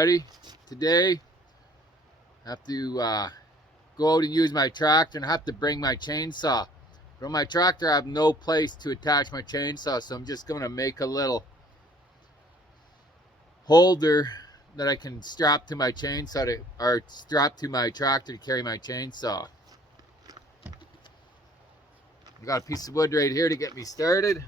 Today I have to go out and use my tractor, and I have to bring my chainsaw. But on my tractor I have no place to attach my chainsaw, so I'm just going to make a little holder that I can strap to my chainsaw or strap to my tractor to carry my chainsaw. I got a piece of wood right here to get me started.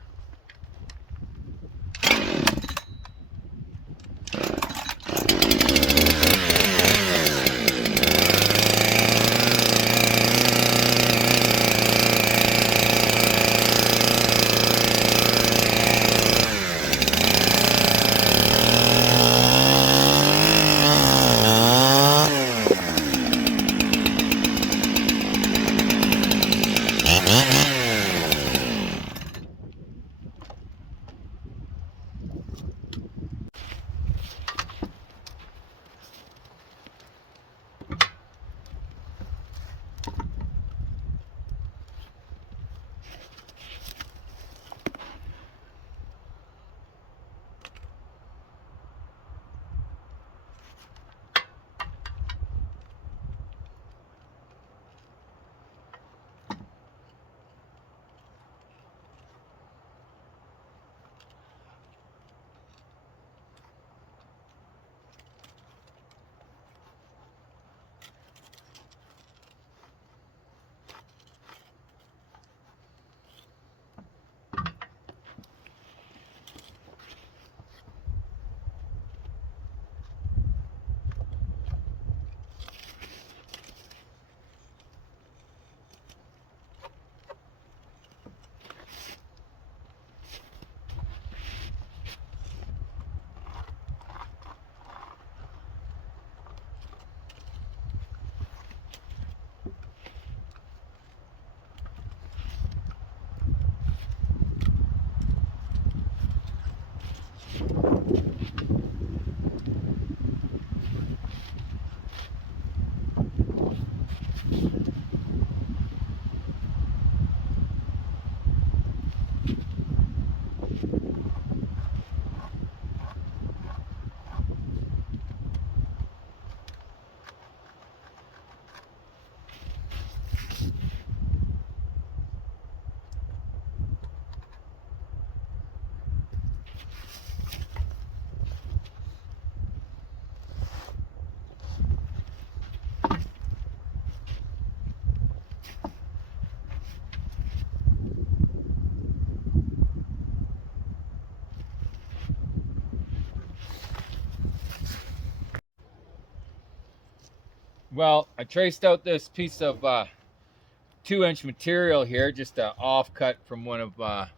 Well, I traced out this piece of 2-inch material here, just an offcut from one of my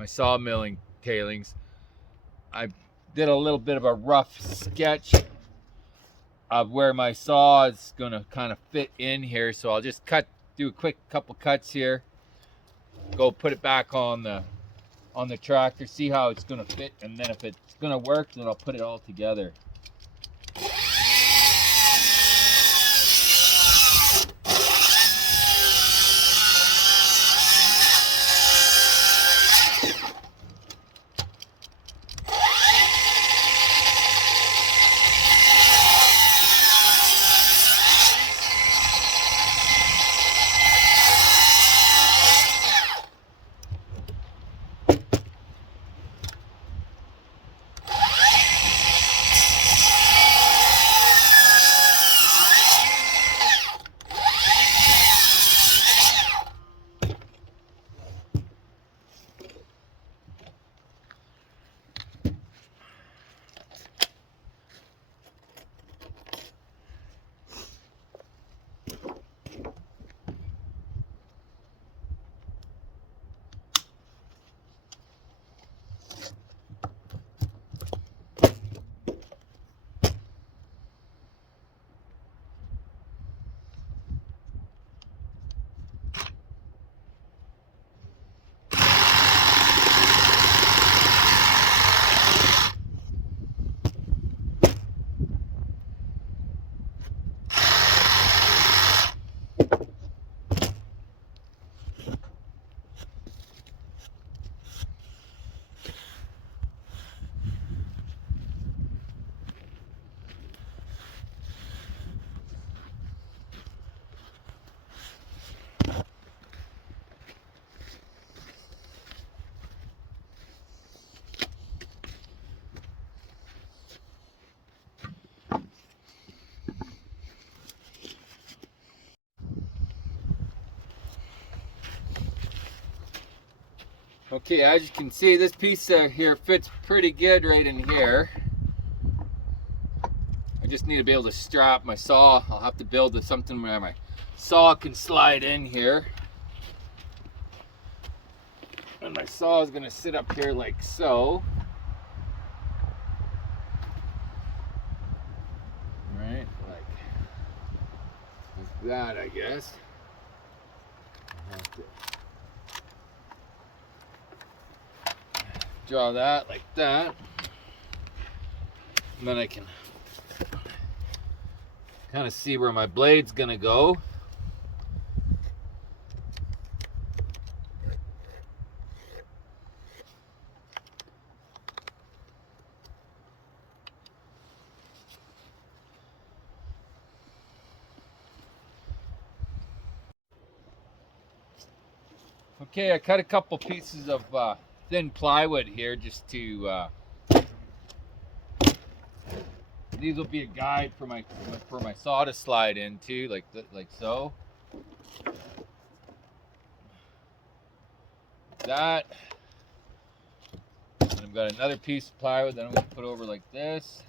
sawmilling tailings. I did a little bit of a rough sketch of where my saw is going to kind of fit in here, so I'll just do a quick couple cuts here, go put it back on the tractor, see how it's going to fit, and then if it's going to work, then I'll put it all together. Okay, as you can see, this piece here fits pretty good right in here. I just need to be able to strap my saw. I'll have to build something where my saw can slide in here. And my saw is going to sit up here like so. Right, like that, I guess. I'll have to draw that like that. And then I can kind of see where my blade's going to go. Okay, I cut a couple pieces of thin plywood here just to these will be a guide for my saw to slide into, like so. That. And I've got another piece of plywood that I'm going to put over like this.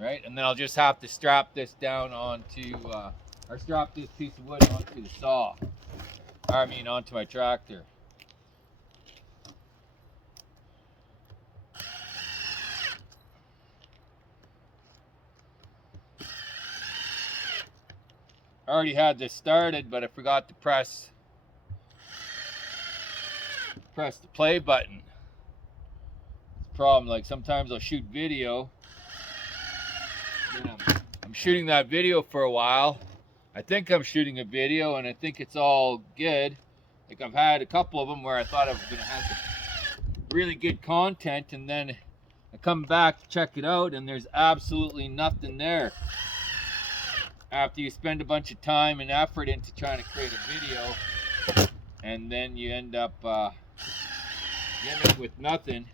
Right, and then I'll just have to strap this down onto, or strap this piece of wood onto the saw. I mean, onto my tractor. I already had this started, but I forgot to press the play button. It's a problem. Like sometimes I'll shoot video. Then I'm shooting that video for a while. I think I'm shooting a video and I think it's all good. Like I've had a couple of them where I thought I was going to have some really good content, and then I come back to check it out and there's absolutely nothing there. After you spend a bunch of time and effort into trying to create a video, and then you end up with nothing.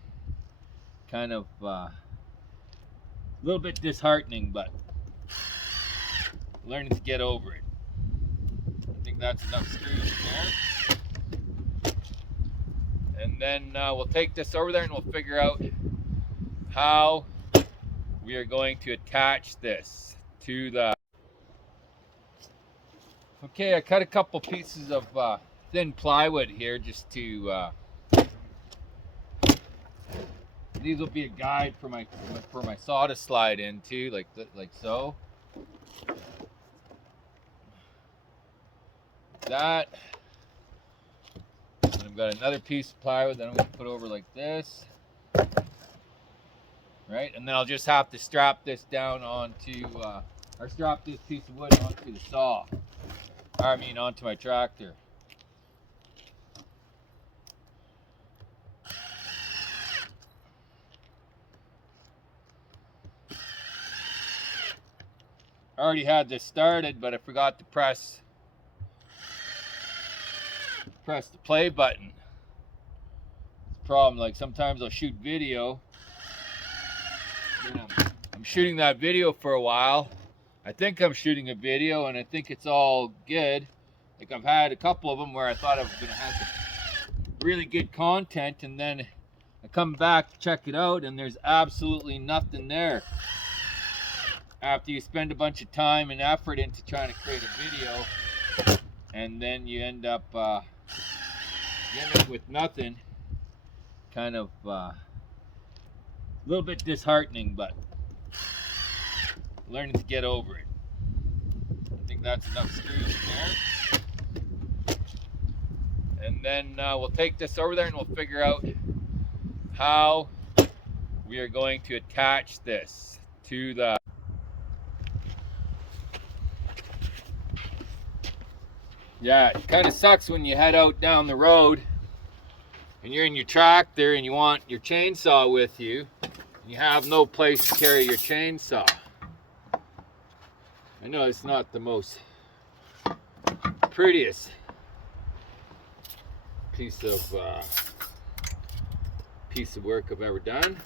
Kind of a little bit disheartening, but learning to get over it. I think that's enough screws there. And then we'll take this over there and we'll figure out how we are going to attach this to the... Okay, I cut a couple pieces of thin plywood here just to these will be a guide for my saw to slide into, like so. That. And I've got another piece of plywood that I'm going to put over like this. Right, and then I'll just have to strap this down onto, or strap this piece of wood onto the saw. I mean, onto my tractor. I already had this started, but I forgot to press the play button. It's a problem. Like sometimes I'll shoot video. I'm shooting that video for a while. I think I'm shooting a video and I think it's all good. Like I've had a couple of them where I thought I was going to have some really good content, and then I come back to check it out and there's absolutely nothing there. After you spend a bunch of time and effort into trying to create a video, and then you end up with nothing. Kind of a little bit disheartening, but learning to get over it. I think that's enough screws there. And then we'll take this over there and we'll figure out how we are going to attach this to the... Yeah, it kind of sucks when you head out down the road and you're in your tractor and you want your chainsaw with you and you have no place to carry your chainsaw. I know it's not the most prettiest piece of work I've ever done,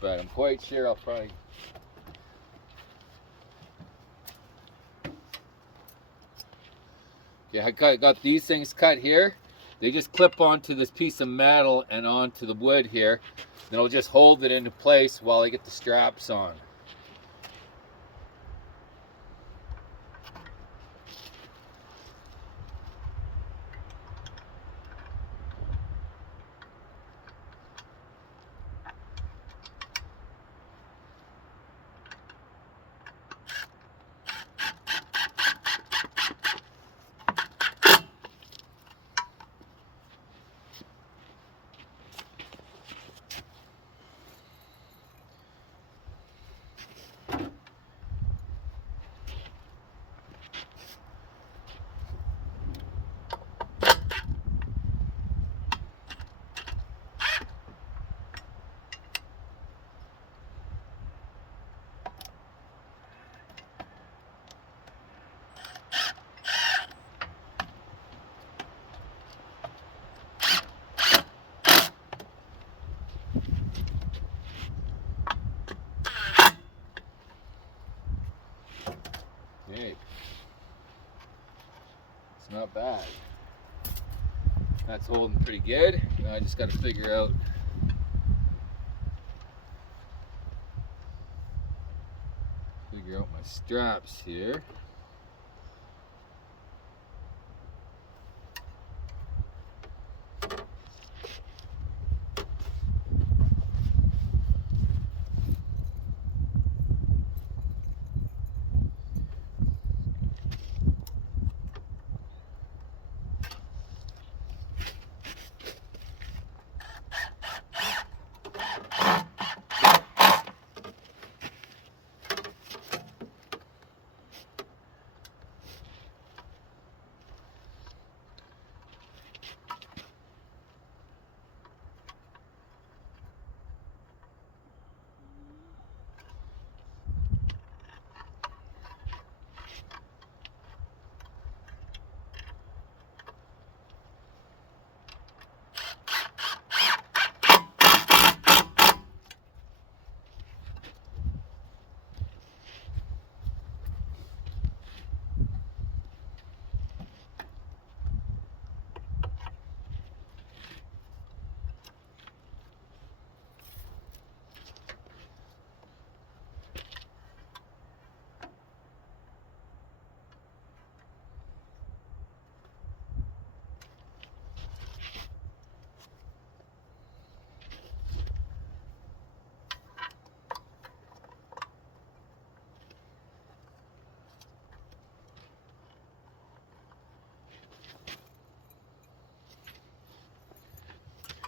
but I'm quite sure I'll probably Okay, I got these things cut here. They just clip onto this piece of metal and onto the wood here. Then I'll just hold it into place while I get the straps on. Okay, it's not bad. That's holding pretty good. Now I just got to figure out my straps here.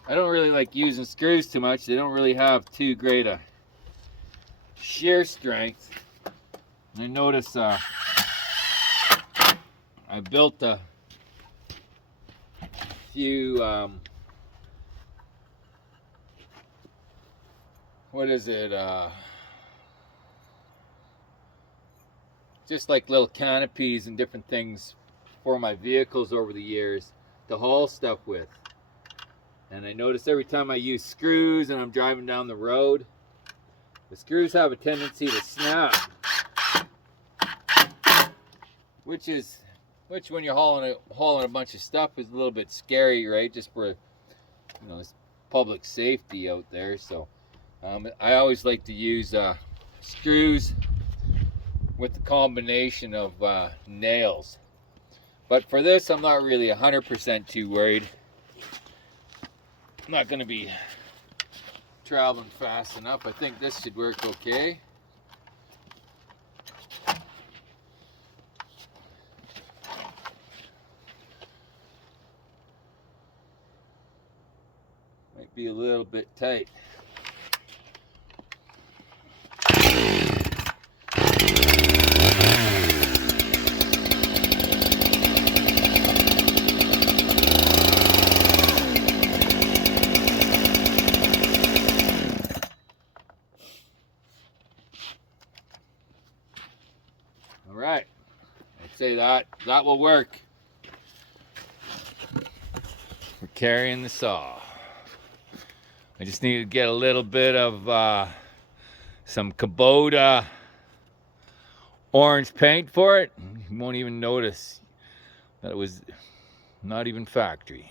I don't really like using screws too much. They don't really have too great a shear strength. And I notice I built a few what is it? Just like little canopies and different things for my vehicles over the years to haul stuff with. And I notice every time I use screws and I'm driving down the road, the screws have a tendency to snap. Which when you're hauling a bunch of stuff is a little bit scary, right? Just for, it's public safety out there. So I always like to use screws with the combination of nails. But for this, I'm not really 100% too worried. I'm not going to be traveling fast enough. I think this should work okay. Might be a little bit tight. Alright, I'd say that will work for carrying the saw. I just need to get a little bit of some Kubota orange paint for it. You won't even notice that it was not even factory.